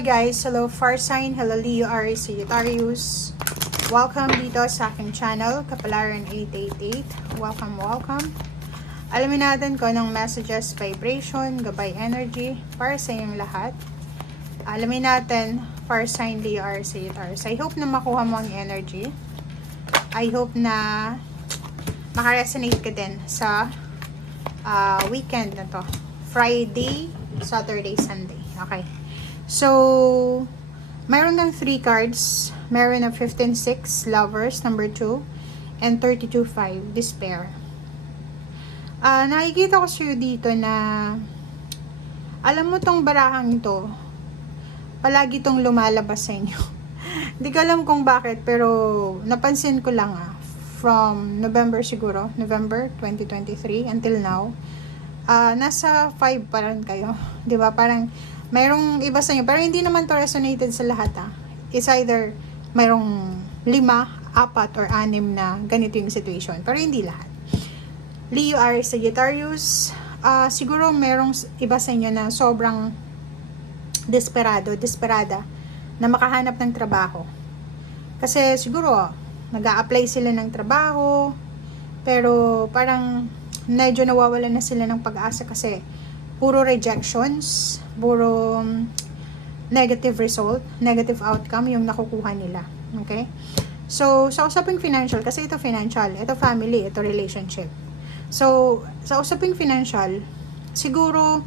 Hi guys! Hello Far Sign, hello Leo, Aries, Sagittarius. Welcome dito sa aking channel, Kapalaran 888. Welcome. Alamin natin kung anong messages, vibration, gabay energy para sa inyong lahat. Alamin natin Far Sign, Leo, Aries, Sagittarius. I hope na makuha mo ang energy. I hope na makaresonate ka din sa weekend na to. Friday, Saturday, Sunday. Okay. So, mayroon kang 3 cards. Meron ng 15-6, Lovers, number 2, and 32-5, Despair. Nakikita ko sa'yo dito na, alam mo tong barahang ito, palagi tong lumalabas sa inyo. Hindi ko alam kung bakit, pero napansin ko lang from November siguro, November 2023 until now, nasa 5 pa rin kayo. 'Di ba? Parang mayroong iba sa inyo, pero hindi naman to resonated sa lahat It's either mayroong 5, 4, or 6 na ganito yung situation. Pero hindi lahat. Leo, Aries, Sagittarius, siguro mayroong iba sa inyo na sobrang desperada na makahanap ng trabaho. Kasi siguro, nag-a-apply sila ng trabaho, pero parang medyo nawawalan na sila ng pag-asa kasi puro rejections, puro negative result, negative outcome yung nakukuha nila. Okay? So, sa usaping financial, kasi ito financial, ito family, ito relationship. So, sa usaping financial, siguro,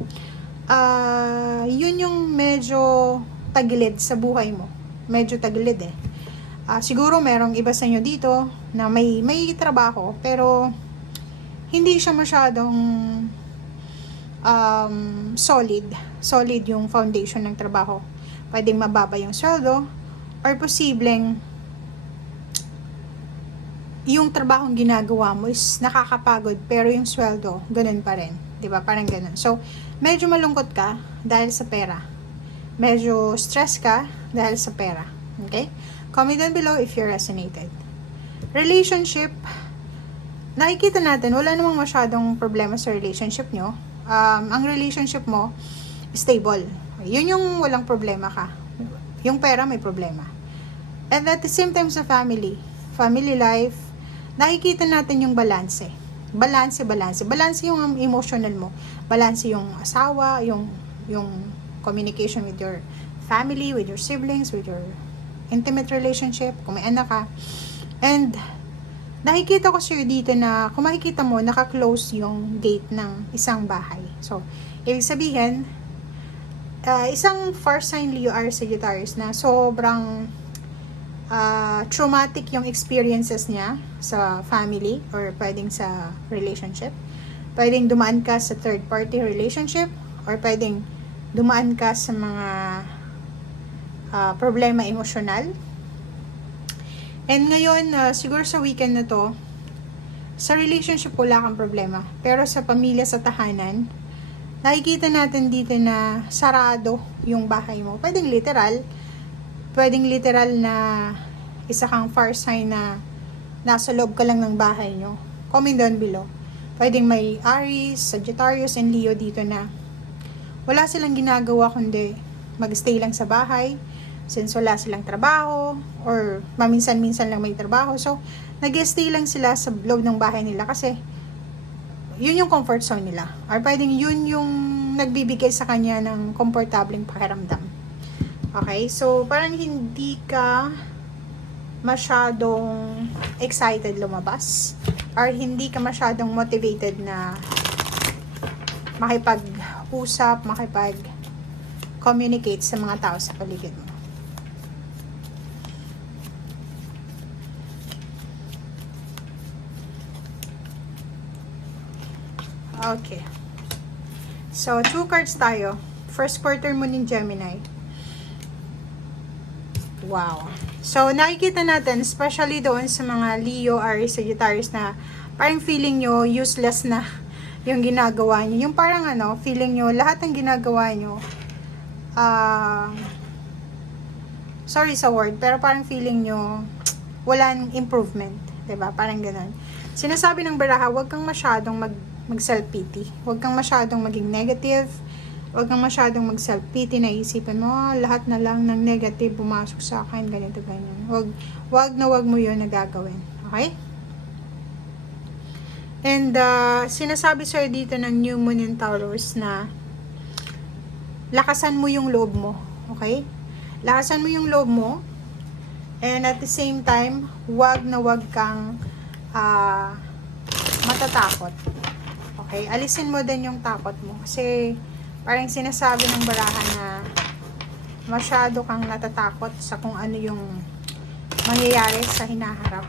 yun yung medyo tagilid sa buhay mo. Medyo tagilid siguro merong iba sa inyo dito na may trabaho, pero hindi siya masyadong solid yung foundation ng trabaho. Pwedeng mababa yung sweldo, or posibleng yung trabahong ginagawa mo is nakakapagod, pero yung sweldo ganun pa rin, 'di ba? Parang ganun. So, medyo malungkot ka dahil sa pera. Medyo stress ka dahil sa pera. Okay? Comment down below if you resonated. Relationship, nakikita natin, wala namang masyadong problema sa relationship nyo. Ang relationship mo, stable. Yun yung walang problema ka. Yung pera may problema. And at the same time sa family life, nakikita natin yung balance. Balance yung emotional mo. Balance yung asawa, yung communication with your family, with your siblings, with your intimate relationship, kung may anak ka. And nakikita ko sa'yo dito na kung makikita mo, naka-close yung gate ng isang bahay. So, ibig sabihin, isang far sign Leo, Aries, Sagittarius na sobrang traumatic yung experiences niya sa family or pwedeng sa relationship. Pwedeng dumaan ka sa third party relationship or pwedeng dumaan ka sa mga problema emosyonal. And ngayon, siguro sa weekend na to, sa relationship wala kang problema. Pero sa pamilya, sa tahanan, nakikita natin dito na sarado yung bahay mo. Pwedeng literal na isa kang far sign na nasa loob ka lang ng bahay nyo. Comment down below. Pwedeng may Aries, Sagittarius, and Leo dito na wala silang ginagawa kundi mag-stay lang sa bahay. Since wala silang trabaho or maminsan-minsan lang may trabaho, so nag-stay lang sila sa loob ng bahay nila kasi yun yung comfort zone nila, or pwedeng yun yung nagbibigay sa kanya ng komportableng pakiramdam. Okay, so parang hindi ka masyadong excited lumabas or hindi ka masyadong motivated na makipag-usap, makipag-communicate sa mga tao sa paligid mo. Okay. So, 2 cards tayo. First quarter moon in Gemini. Wow. So, nakikita natin, especially doon sa mga Leo, Aries, Sagittarius na parang feeling nyo useless na yung ginagawa nyo. Yung parang feeling nyo, lahat ng ginagawa nyo, sorry sa word, pero parang feeling nyo, walang improvement. 'Di ba? Parang ganun. Sinasabi ng baraha, huwag kang masyadong mag self-pity. Huwag kang masyadong maging negative. Huwag kang masyadong mag-self-pity na isipin mo, lahat na lang ng negative pumasok sa akin, ganito, ganyan. Wag mo yun na gagawin. Okay? And, sinasabi sir dito ng New Moon in Taurus na lakasan mo yung loob mo. Okay? Lakasan mo yung loob mo. And at the same time, wag kang matatakot. Okay? Alisin mo din yung takot mo. Kasi, parang sinasabi ng barahan na masyado kang natatakot sa kung ano yung mangyayari sa hinaharap.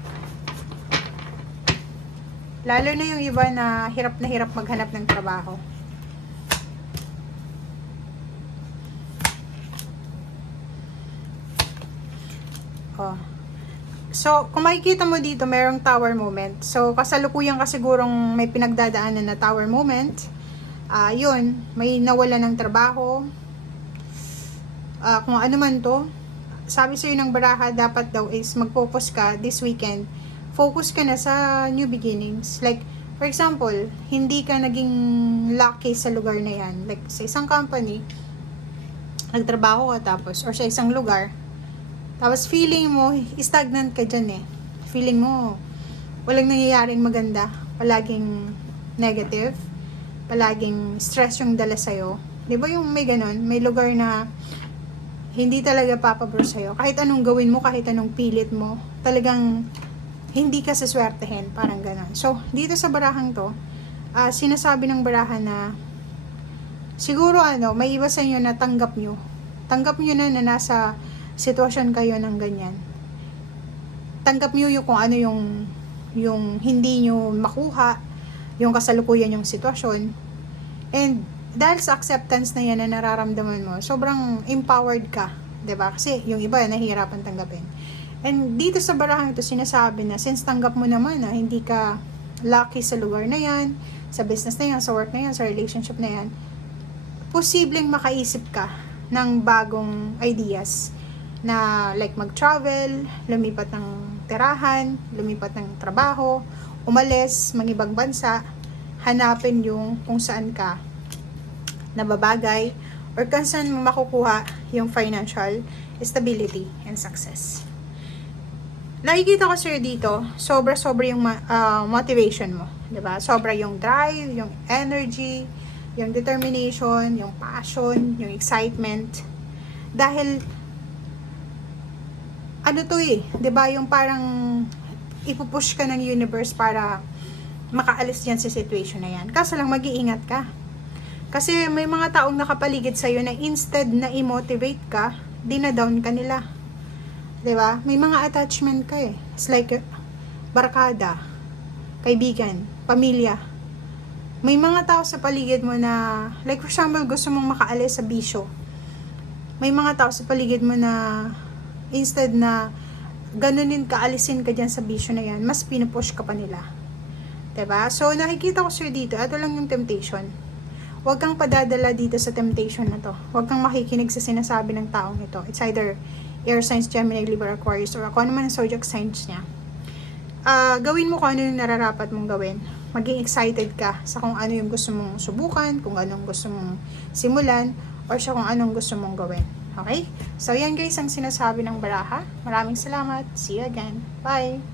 Lalo na yung iba na hirap maghanap ng trabaho. Oh. So, kung makikita mo dito, merong tower moment. So, kasalukuyan ka sigurong may pinagdadaanan na tower moment. Yun, may nawala ng trabaho. Kung ano man to, sabi sa'yo ng baraha, dapat daw is mag-focus ka this weekend. Focus ka na sa new beginnings. Like, for example, hindi ka naging lucky sa lugar na yan. Like, sa isang company, nagtrabaho ka tapos, or sa isang lugar, tapos feeling mo, stagnant ka dyan eh. Feeling mo, walang nangyayaring maganda. Palaging negative. Palaging stress yung dala sa'yo. Di ba yung may ganun? May lugar na hindi talaga papabor sa'yo. Kahit anong gawin mo, kahit anong pilit mo, talagang hindi ka saswertehin. Parang ganun. So, dito sa barahang to, sinasabi ng barahan na siguro may iba sa inyo na tanggap nyo. Tanggap nyo na nasa sitwasyon kayo ng ganyan. Tanggap nyo yung kung ano yung hindi nyo makuha, yung kasalukuyan yung sitwasyon. And dahil sa acceptance na yan na nararamdaman mo, sobrang empowered ka, 'di ba? Kasi yung iba nahihirapan tanggapin. And dito sa barahang ito sinasabi na since tanggap mo naman na hindi ka lucky sa lugar na yan, sa business na yan, sa work na yan, sa relationship na yan, posibleng makaisip ka ng bagong ideas na like mag-travel, lumipat ng tirahan, lumipat ng trabaho, umalis, mag-ibang bansa, hanapin yung kung saan ka nababagay or kung saan mo makukuha yung financial stability and success. Nakikita ko sir dito, sobra-sobra yung motivation mo, 'di ba? Sobra yung drive, yung energy, yung determination, yung passion, yung excitement. Dahil ano to 'di ba, yung parang ipupush ka ng universe para makaalis yan sa situation na yan. Kaso lang mag-iingat ka. Kasi may mga taong nakapaligid sa'yo na instead na i-motivate ka, dinadown ka nila. 'Di ba? May mga attachment ka eh. It's like barkada, kaibigan, pamilya. May mga tao sa paligid mo na, like for example, gusto mong makaalis sa bisyo. May mga tao sa paligid mo na instead na ganunin ka, alisin ka dyan sa bisyo na yan, mas pinupush ka pa nila. 'Di ba? So, nakikita ko sir dito, ito lang yung temptation. Huwag kang padadala dito sa temptation na to. Huwag kang makikinig sa sinasabi ng taong ito. It's either air signs, Gemini, Libra, Aquarius, or ako naman ang zodiac signs niya. Gawin mo kung ano yung nararapat mong gawin. Maging excited ka sa kung ano yung gusto mong subukan, kung anong gusto mong simulan, or sa kung anong gusto mong gawin. Okay? So, yan guys ang sinasabi ng baraha. Maraming salamat. See you again. Bye!